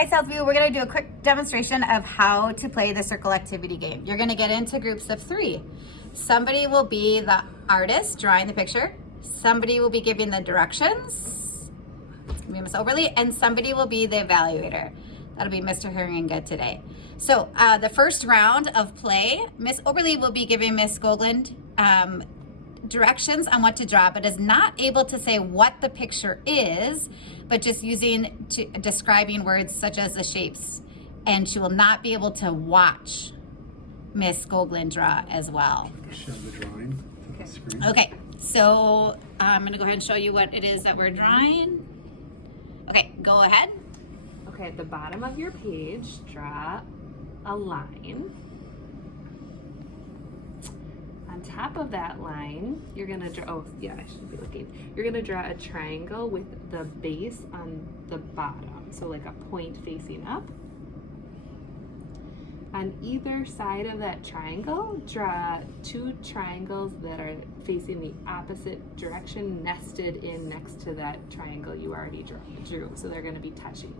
Hi Southview, we're gonna do a quick demonstration of how to play the circle activity game. You're gonna get into groups of 3. Somebody will be the artist drawing the picture. Somebody will be giving the directions. It's gonna be Miss Oberly, and somebody will be the evaluator. That'll be Mr. Herringa today. So the first round of play, Miss Oberly will be giving Miss Skoglund directions on what to draw, but is not able to say what the picture is, but just describing words such as the shapes. And she will not be able to watch Miss Skoglund draw as well. Show the drawing to the screen. Okay, so I'm gonna go ahead and show you what it is that we're drawing. Okay, go ahead. Okay, at the bottom of your page, draw a line. On top of that line, you're gonna draw, oh yeah, I should be looking. You're gonna draw a triangle with the base on the bottom. So like a point facing up. On either side of that triangle, draw 2 triangles that are facing the opposite direction, nested in next to that triangle you already drew. So they're gonna be touching.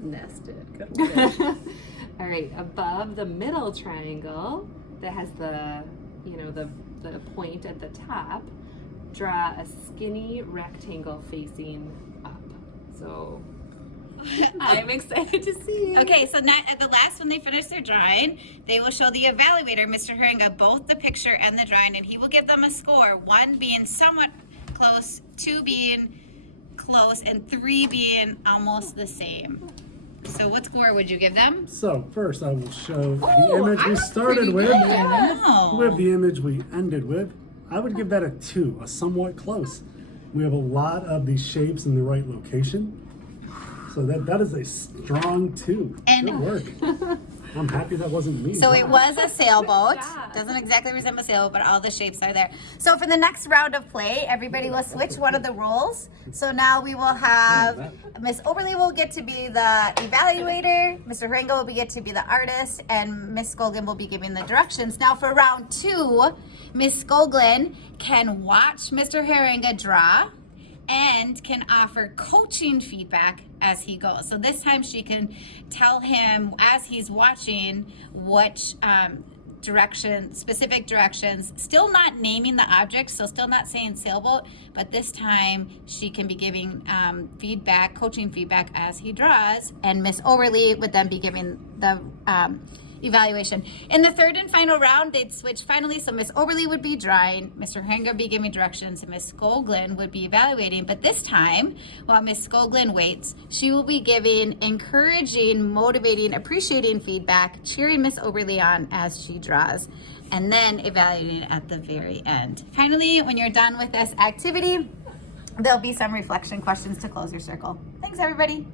Nested. Good. All right, above the middle triangle that has the, the point at the top, draw a skinny rectangle facing up. So I'm excited to see. Okay, so now at the last when they finish their drawing, they will show the evaluator, Mr. Herringa, both the picture and the drawing, and he will give them a score, 1 being somewhat close, 2 being close, and 3 being almost the same. So what score would you give them? So first I will show the image we started with Oh. the image we ended with. I would give that a 2, a somewhat close. We have a lot of these shapes in the right location. So that is a strong 2. And- Good work. I'm happy that wasn't me. So it was a sailboat. job. Doesn't exactly resemble a sailboat, but all the shapes are there. So for the next round of play, everybody will switch one of the roles. So now we will have Miss Oberly will get to be the evaluator, Mr. Herringa will get to be the artist, and Miss Skoglund will be giving the directions. Now for round 2, Miss Skoglund can watch Mr. Herringa draw and can offer coaching feedback as he goes. So this time she can tell him as he's watching which specific directions, still not naming the object, so still not saying sailboat, but this time she can be giving feedback, coaching feedback as he draws, and Miss Oberly would then be giving the evaluation. In the third and final round, they'd switch finally, so Miss Oberly would be drawing, Mr. Herringa would be giving directions, and Miss Skoglund would be evaluating. But this time, while Miss Skoglund waits, she will be giving encouraging, motivating, appreciating feedback, cheering Miss Oberly on as she draws, and then evaluating at the very end. Finally, when you're done with this activity, there'll be some reflection questions to close your circle. Thanks, everybody.